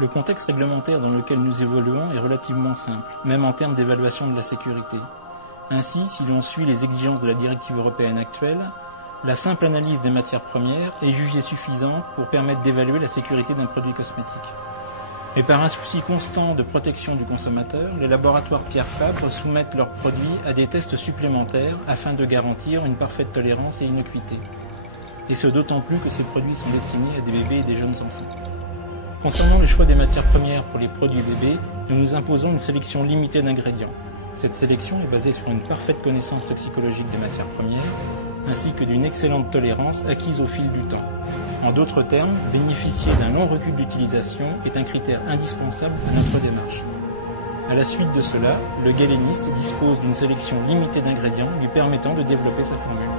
Le contexte réglementaire dans lequel nous évoluons est relativement simple, même en termes d'évaluation de la sécurité. Ainsi, si l'on suit les exigences de la directive européenne actuelle, la simple analyse des matières premières est jugée suffisante pour permettre d'évaluer la sécurité d'un produit cosmétique. Mais par un souci constant de protection du consommateur, les laboratoires Pierre Fabre soumettent leurs produits à des tests supplémentaires afin de garantir une parfaite tolérance et innocuité. Et ce d'autant plus que ces produits sont destinés à des bébés et des jeunes enfants. Concernant le choix des matières premières pour les produits bébés, nous nous imposons une sélection limitée d'ingrédients. Cette sélection est basée sur une parfaite connaissance toxicologique des matières premières, ainsi que d'une excellente tolérance acquise au fil du temps. En d'autres termes, bénéficier d'un long recul d'utilisation est un critère indispensable à notre démarche. À la suite de cela, le galéniste dispose d'une sélection limitée d'ingrédients lui permettant de développer sa formule.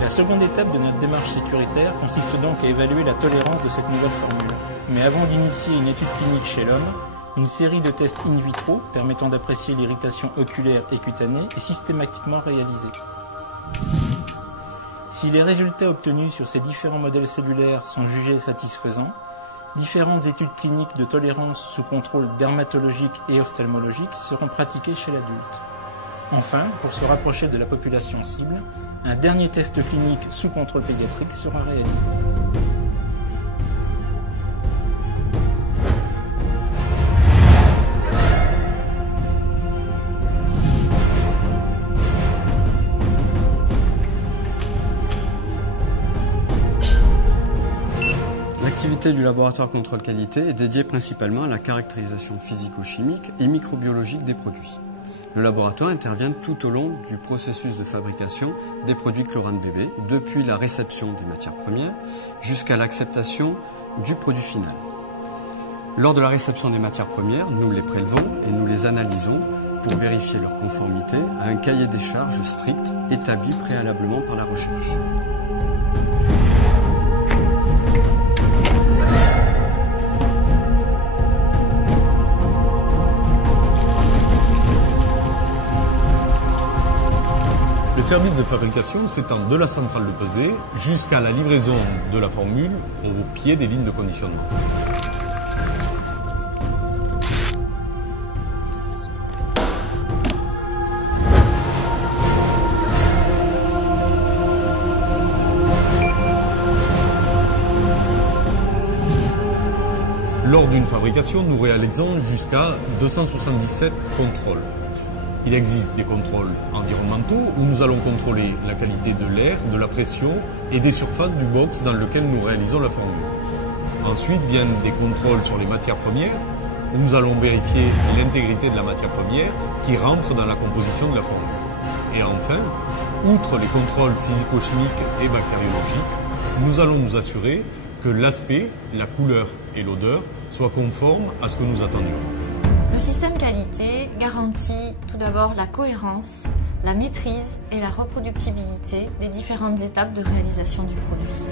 La seconde étape de notre démarche sécuritaire consiste donc à évaluer la tolérance de cette nouvelle formule. Mais avant d'initier une étude clinique chez l'homme, une série de tests in vitro permettant d'apprécier l'irritation oculaire et cutanée est systématiquement réalisée. Si les résultats obtenus sur ces différents modèles cellulaires sont jugés satisfaisants, différentes études cliniques de tolérance sous contrôle dermatologique et ophtalmologique seront pratiquées chez l'adulte. Enfin, pour se rapprocher de la population cible, un dernier test clinique sous contrôle pédiatrique sera réalisé. L'activité du laboratoire contrôle qualité est dédiée principalement à la caractérisation physico-chimique et microbiologique des produits. Le laboratoire intervient tout au long du processus de fabrication des produits Chlorane Bébé, depuis la réception des matières premières jusqu'à l'acceptation du produit final. Lors de la réception des matières premières, nous les prélevons et nous les analysons pour vérifier leur conformité à un cahier des charges strict établi préalablement par la recherche. Le service de fabrication s'étend de la centrale de pesée jusqu'à la livraison de la formule au pied des lignes de conditionnement. Lors d'une fabrication, nous réalisons jusqu'à 277 contrôles. Il existe des contrôles environnementaux où nous allons contrôler la qualité de l'air, de la pression et des surfaces du box dans lequel nous réalisons la formule. Ensuite viennent des contrôles sur les matières premières où nous allons vérifier l'intégrité de la matière première qui rentre dans la composition de la formule. Et enfin, outre les contrôles physico-chimiques et bactériologiques, nous allons nous assurer que l'aspect, la couleur et l'odeur soient conformes à ce que nous attendions. Le système qualité garantit tout d'abord la cohérence, la maîtrise et la reproductibilité des différentes étapes de réalisation du produit.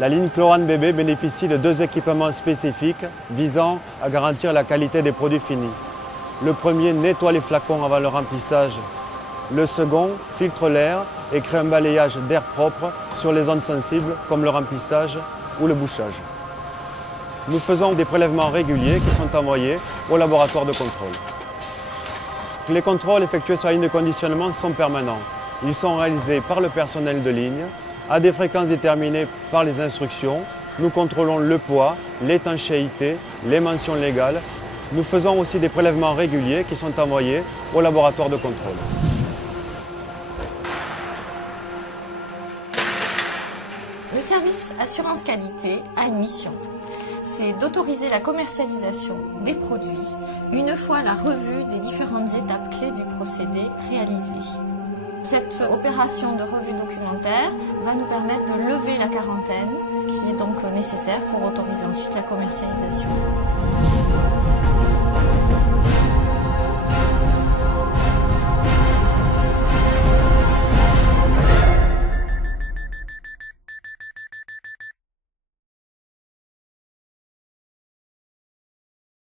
La ligne Chlorane Bébé bénéficie de deux équipements spécifiques visant à garantir la qualité des produits finis. Le premier nettoie les flacons avant le remplissage. Le second filtre l'air et crée un balayage d'air propre sur les zones sensibles comme le remplissage ou le bouchage. Nous faisons des prélèvements réguliers qui sont envoyés au laboratoire de contrôle. Les contrôles effectués sur la ligne de conditionnement sont permanents. Ils sont réalisés par le personnel de ligne à des fréquences déterminées par les instructions. Nous contrôlons le poids, l'étanchéité, les mentions légales. Nous faisons aussi des prélèvements réguliers qui sont envoyés au laboratoire de contrôle. Le service assurance qualité a une mission. C'est d'autoriser la commercialisation des produits une fois la revue des différentes étapes clés du procédé réalisée. Cette opération de revue documentaire va nous permettre de lever la quarantaine qui est donc nécessaire pour autoriser ensuite la commercialisation.